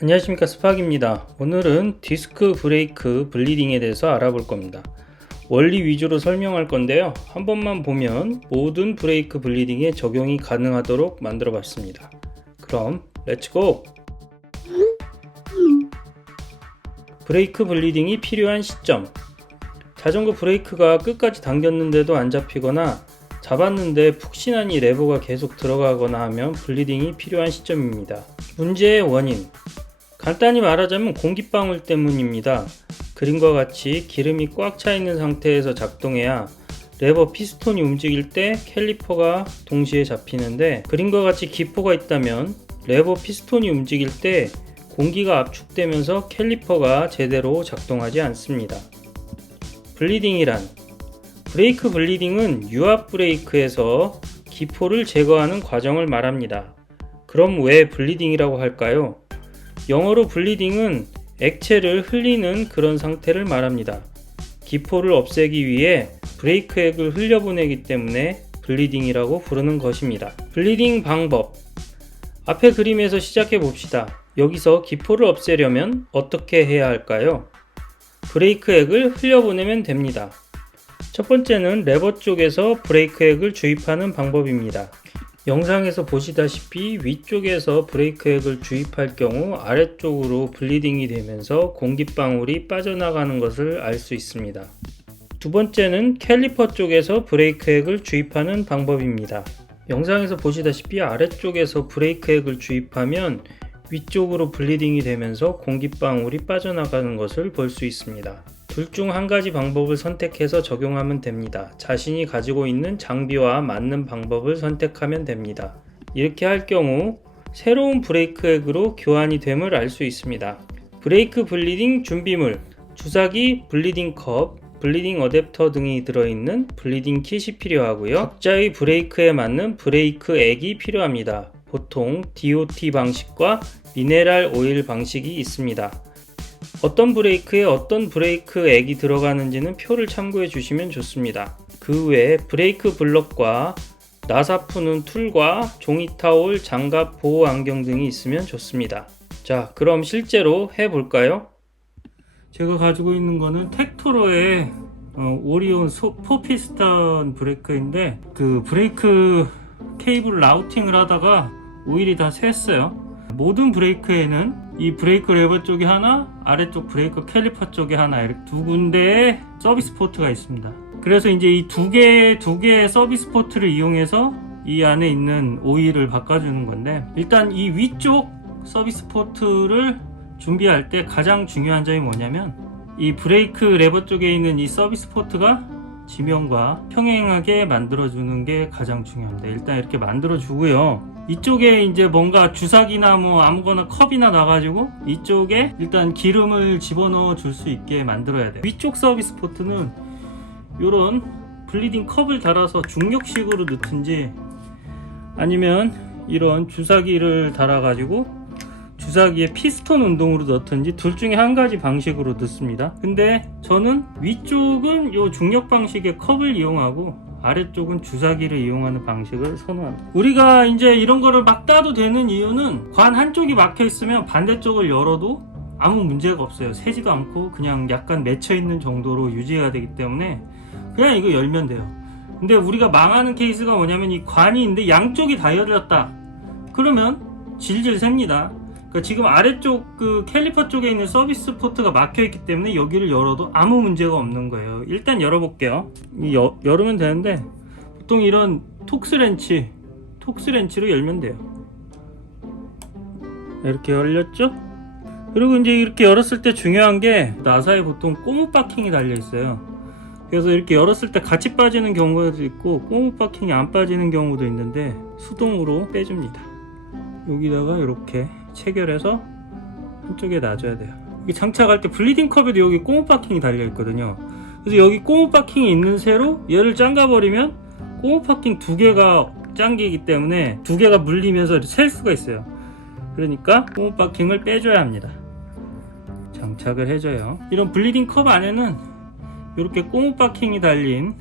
안녕하십니까, 스팍입니다. 오늘은 디스크 브레이크 블리딩에 대해서 알아볼 겁니다. 원리 위주로 설명할 건데요, 한 번만 보면 모든 브레이크 블리딩에 적용이 가능하도록 만들어 봤습니다. 그럼 렛츠고! 브레이크 블리딩이 필요한 시점. 자전거 브레이크가 끝까지 당겼는데도 안 잡히거나 잡았는데 푹신하니 레버가 계속 들어가거나 하면 블리딩이 필요한 시점입니다. 문제의 원인, 간단히 말하자면 공기방울 때문입니다. 그림과 같이 기름이 꽉 차 있는 상태에서 작동해야 레버 피스톤이 움직일 때 캘리퍼가 동시에 잡히는데, 그림과 같이 기포가 있다면 레버 피스톤이 움직일 때 공기가 압축되면서 캘리퍼가 제대로 작동하지 않습니다. 블리딩이란, 브레이크 블리딩은 유압 브레이크에서 기포를 제거하는 과정을 말합니다. 그럼 왜 블리딩이라고 할까요? 영어로 블리딩은 액체를 흘리는 그런 상태를 말합니다. 기포를 없애기 위해 브레이크 액을 흘려보내기 때문에 블리딩이라고 부르는 것입니다. 블리딩 방법, 앞에 그림에서 시작해 봅시다. 여기서 기포를 없애려면 어떻게 해야 할까요? 브레이크 액을 흘려보내면 됩니다. 첫 번째는 레버 쪽에서 브레이크 액을 주입하는 방법입니다. 영상에서 보시다시피 위쪽에서 브레이크 액을 주입할 경우 아래쪽으로 블리딩이 되면서 공기방울이 빠져나가는 것을 알 수 있습니다. 두 번째는 캘리퍼 쪽에서 브레이크 액을 주입하는 방법입니다. 영상에서 보시다시피 아래쪽에서 브레이크 액을 주입하면 위쪽으로 블리딩이 되면서 공기방울이 빠져나가는 것을 볼 수 있습니다. 둘 중 한 가지 방법을 선택해서 적용하면 됩니다. 자신이 가지고 있는 장비와 맞는 방법을 선택하면 됩니다. 이렇게 할 경우 새로운 브레이크 액으로 교환이 됨을 알 수 있습니다. 브레이크 블리딩 준비물, 주사기, 블리딩 컵, 블리딩 어댑터 등이 들어있는 블리딩 킷이 필요하고요. 각자의 브레이크에 맞는 브레이크 액이 필요합니다. 보통 DOT 방식과 미네랄 오일 방식이 있습니다. 어떤 브레이크에 어떤 브레이크 액이 들어가는지는 표를 참고해 주시면 좋습니다. 그 외에 브레이크 블럭과 나사 푸는 툴과 종이 타올, 장갑, 보호 안경 등이 있으면 좋습니다. 자, 그럼 실제로 해볼까요? 제가 가지고 있는 거는 텍토로의 오리온 4피스톤 브레이크인데, 그 브레이크 케이블 라우팅을 하다가 오일이 다 샜어요. 모든 브레이크에는 이 브레이크 레버 쪽에 하나, 아래쪽 브레이크 캘리퍼 쪽에 하나, 이렇게 두 군데의 서비스 포트가 있습니다. 그래서 이제 이 두 개의 서비스 포트를 이용해서 이 안에 있는 오일을 바꿔주는 건데, 일단 이 위쪽 서비스 포트를 준비할 때 가장 중요한 점이 뭐냐면, 이 브레이크 레버 쪽에 있는 이 서비스 포트가 지면과 평행하게 만들어주는 게 가장 중요합니다. 일단 이렇게 만들어주고요. 이쪽에 이제 뭔가 주사기나 뭐 아무거나 컵이나 놔가지고 이쪽에 일단 기름을 집어넣어 줄 수 있게 만들어야 돼요. 위쪽 서비스 포트는 이런 블리딩 컵을 달아서 중력식으로 넣든지, 아니면 이런 주사기를 달아가지고 주사기에 피스톤 운동으로 넣든지, 둘 중에 한 가지 방식으로 넣습니다. 근데 저는 위쪽은 이 중력 방식의 컵을 이용하고 아래쪽은 주사기를 이용하는 방식을 선호합니다. 우리가 이제 이런 거를 막 따도 되는 이유는, 관 한쪽이 막혀 있으면 반대쪽을 열어도 아무 문제가 없어요. 새지도 않고 그냥 약간 맺혀 있는 정도로 유지해야 되기 때문에 그냥 이거 열면 돼요. 근데 우리가 망하는 케이스가 뭐냐면, 이 관이 있는데 양쪽이 다 열렸다 그러면 질질 셉니다. 그러니까 지금 아래쪽 그 캘리퍼 쪽에 있는 서비스 포트가 막혀 있기 때문에 여기를 열어도 아무 문제가 없는 거예요. 일단 열어볼게요. 열으면 되는데, 보통 이런 톡스렌치로 열면 돼요. 이렇게 열렸죠? 그리고 이제 이렇게 열었을 때 중요한 게, 나사에 보통 고무 바킹이 달려 있어요. 그래서 이렇게 열었을 때 같이 빠지는 경우도 있고 고무 바킹이 안 빠지는 경우도 있는데 수동으로 빼줍니다. 여기다가 이렇게 체결해서 한쪽에 놔줘야 돼요. 이게 장착할 때 블리딩 컵에도 여기 고무 바킹이 달려 있거든요. 그래서 여기 고무 바킹이 있는 새로 얘를 잠가버리면 고무 바킹 두 개가 잠기기 때문에 두 개가 물리면서 셀 수가 있어요. 그러니까 고무 바킹을 빼줘야 합니다. 장착을 해줘요. 이런 블리딩 컵 안에는 이렇게 고무 바킹이 달린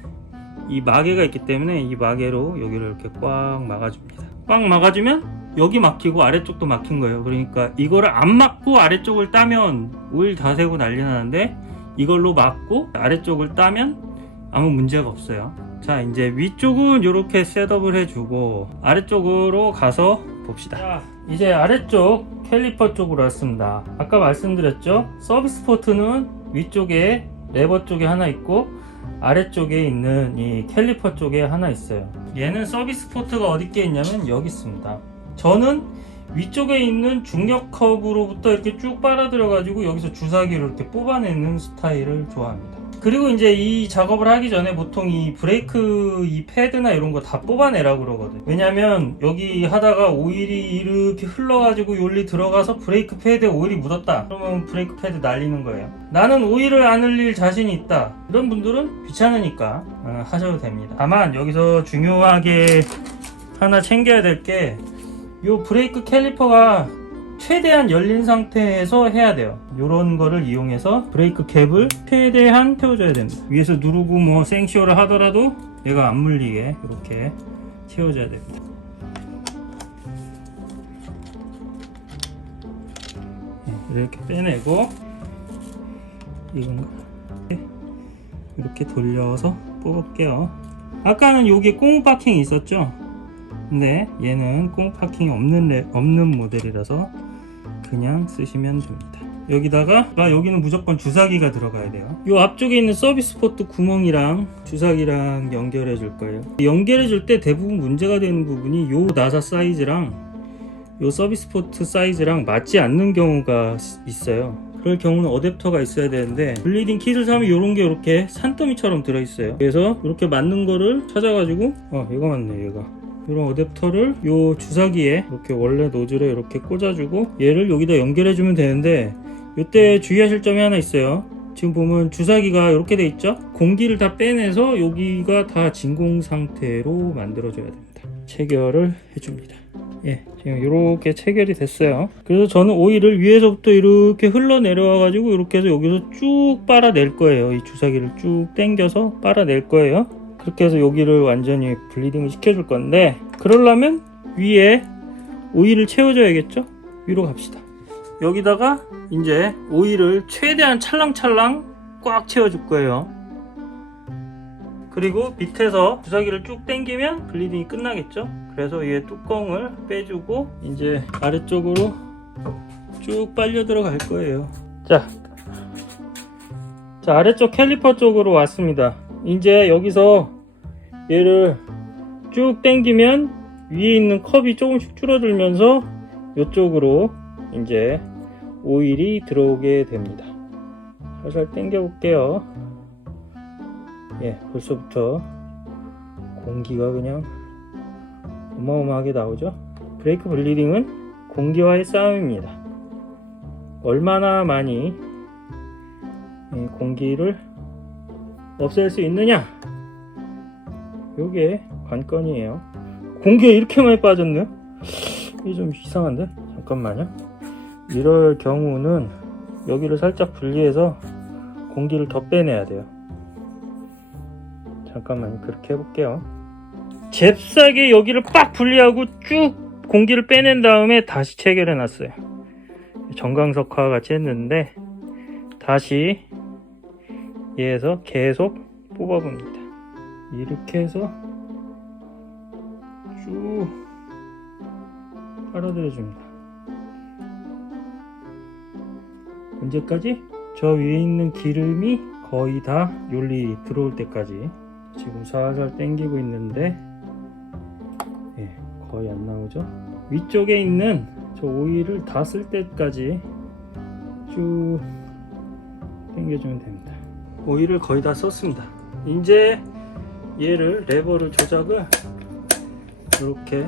이 마개가 있기 때문에 이 마개로 여기를 이렇게 꽉 막아줍니다. 꽉 막아주면 여기 막히고 아래쪽도 막힌 거예요. 그러니까 이거를 안 막고 아래쪽을 따면 오일 다 새고 난리 나는데, 이걸로 막고 아래쪽을 따면 아무 문제가 없어요. 자, 이제 위쪽은 이렇게 셋업을 해주고 아래쪽으로 가서 봅시다. 자, 이제 아래쪽 캘리퍼 쪽으로 왔습니다. 아까 말씀드렸죠? 서비스 포트는 위쪽에 레버 쪽에 하나 있고 아래쪽에 있는 이 캘리퍼 쪽에 하나 있어요. 얘는 서비스 포트가 어디께 있냐면 여기 있습니다. 저는 위쪽에 있는 중력 컵으로부터 이렇게 쭉 빨아들여 가지고 여기서 주사기로 이렇게 뽑아내는 스타일을 좋아합니다. 그리고 이제 이 작업을 하기 전에 보통 이 브레이크 이 패드나 이런 거 다 뽑아내라고 그러거든요. 왜냐면 여기 하다가 오일이 이렇게 흘러가지고 여기 들어가서 브레이크 패드에 오일이 묻었다 그러면 브레이크 패드 날리는 거예요. 나는 오일을 안 흘릴 자신이 있다, 이런 분들은 귀찮으니까 하셔도 됩니다. 다만 여기서 중요하게 하나 챙겨야 될 게, 요 브레이크 캘리퍼가 최대한 열린 상태에서 해야 돼요. 요런 거를 이용해서 브레이크 캡을 최대한 태워줘야 됩니다. 위에서 누르고 뭐 생쇼를 하더라도 얘가 안 물리게 이렇게 채워줘야 됩니다. 이렇게 빼내고 이건 이렇게 돌려서 뽑을게요. 아까는 여기에 꽁 파킹이 있었죠? 근데 얘는 꽁 파킹이 없는 모델이라서 그냥 쓰시면 됩니다. 여기다가 여기는 무조건 주사기가 들어가야 돼요. 이 앞쪽에 있는 서비스 포트 구멍이랑 주사기랑 연결해 줄 거예요. 연결해 줄 때 대부분 문제가 되는 부분이 요 나사 사이즈랑 요 서비스 포트 사이즈랑 맞지 않는 경우가 있어요. 그럴 경우는 어댑터가 있어야 되는데, 블리딩 킷을 사면 이런 게 이렇게 산더미처럼 들어있어요. 그래서 이렇게 맞는 거를 찾아가지고 이거 맞네, 얘가. 이런 어댑터를 요 주사기에 이렇게 원래 노즐에 이렇게 꽂아주고 얘를 여기다 연결해주면 되는데, 이때 주의하실 점이 하나 있어요. 지금 보면 주사기가 이렇게 돼 있죠? 공기를 다 빼내서 여기가 다 진공 상태로 만들어줘야 됩니다. 체결을 해줍니다. 예, 지금 이렇게 체결이 됐어요. 그래서 저는 오일을 위에서부터 이렇게 흘러내려와 가지고 이렇게 해서 여기서 쭉 빨아낼 거예요. 이 주사기를 쭉 당겨서 빨아낼 거예요. 그렇게 해서 여기를 완전히 블리딩을 시켜줄 건데, 그러려면 위에 오일을 채워줘야겠죠? 위로 갑시다. 여기다가 이제 오일을 최대한 찰랑찰랑 꽉 채워줄 거예요. 그리고 밑에서 주사기를 쭉 당기면 블리딩이 끝나겠죠? 그래서 위에 뚜껑을 빼주고 이제 아래쪽으로 쭉 빨려 들어갈 거예요. 자, 아래쪽 캘리퍼 쪽으로 왔습니다. 이제 여기서 얘를 쭉 당기면 위에 있는 컵이 조금씩 줄어들면서 이쪽으로 이제 오일이 들어오게 됩니다. 살살 당겨 볼게요. 예, 벌써부터 공기가 그냥 어마어마하게 나오죠. 브레이크 블리딩은 공기와의 싸움입니다. 얼마나 많이 공기를 없앨 수 있느냐, 요게 관건이에요. 공기가 이렇게 많이 빠졌네요. 이게 좀 이상한데? 잠깐만요. 이럴 경우는 여기를 살짝 분리해서 공기를 더 빼내야 돼요. 잠깐만요. 그렇게 해볼게요. 잽싸게 여기를 빡 분리하고 쭉 공기를 빼낸 다음에 다시 체결해 놨어요. 정광석화 같이 했는데 다시 얘에서 계속 뽑아봅니다. 이렇게 해서 쭉 빨아들여 줍니다. 언제까지? 저 위에 있는 기름이 거의 다 요리 들어올 때까지. 지금 살살 당기고 있는데 거의 안 나오죠. 위쪽에 있는 저 오일을 다 쓸 때까지 쭉 당겨주면 됩니다. 오일을 거의 다 썼습니다. 이제 얘를 레버를 조작을 이렇게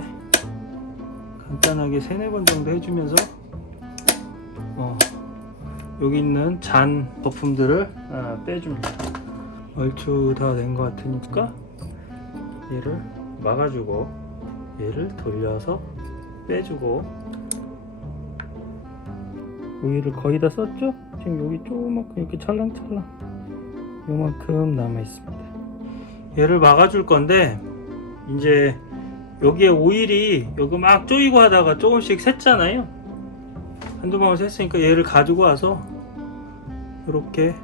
간단하게 3-4번 정도 해주면서 여기 있는 잔 거품들을 빼줍니다. 얼추 다 된 것 같으니까 얘를 막아주고 얘를 돌려서 빼주고, 오일을 거의 다 썼죠? 지금 여기 조그맣게 이렇게 찰랑찰랑 요만큼 남아 있습니다. 얘를 막아줄 건데, 이제 여기에 오일이 여기 막 조이고 하다가 조금씩 샜잖아요. 한두 방울 샜으니까 얘를 가지고 와서 이렇게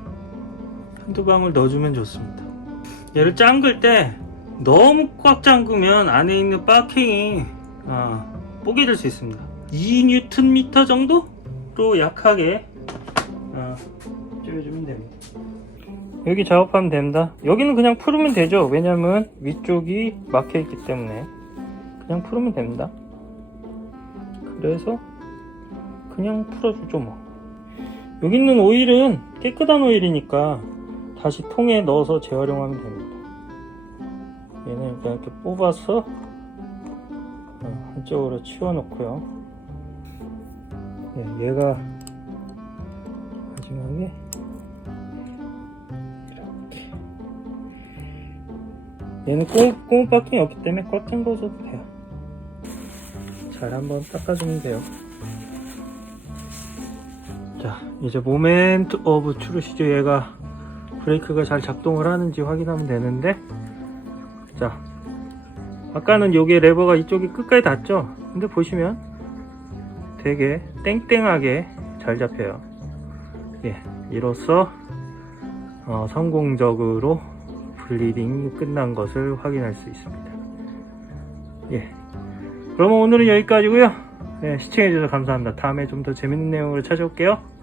한두 방울 넣어주면 좋습니다. 얘를 잠글 때 너무 꽉 잠그면 안에 있는 바킹이 뽀개질 수 있습니다. 2Nm 정도로 약하게 조여주면 됩니다. 여기 작업하면 됩니다. 여기는 그냥 풀으면 되죠. 왜냐면 위쪽이 막혀 있기 때문에 그냥 풀으면 됩니다. 그래서 그냥 풀어주죠 뭐. 여기 있는 오일은 깨끗한 오일이니까 다시 통에 넣어서 재활용하면 됩니다. 얘는 일단 이렇게 뽑아서 한쪽으로 치워 놓고요. 얘가 마지막에 이렇게, 얘는 고무 바킹이 없기 때문에 꽉 잠궈줘도 돼요. 잘 한번 닦아주면 돼요. 자, 이제 모멘트 오브 트루시죠. 얘가 브레이크가 잘 작동을 하는지 확인하면 되는데, 자, 아까는 요게 레버가 이쪽이 끝까지 닿죠. 근데 보시면 되게 땡땡하게 잘 잡혀요. 예, 이로써 성공적으로 블리딩이 끝난 것을 확인할 수 있습니다. 예, 그러면 오늘은 여기까지고요. 네, 시청해주셔서 감사합니다. 다음에 좀 더 재밌는 내용으로 찾아올게요.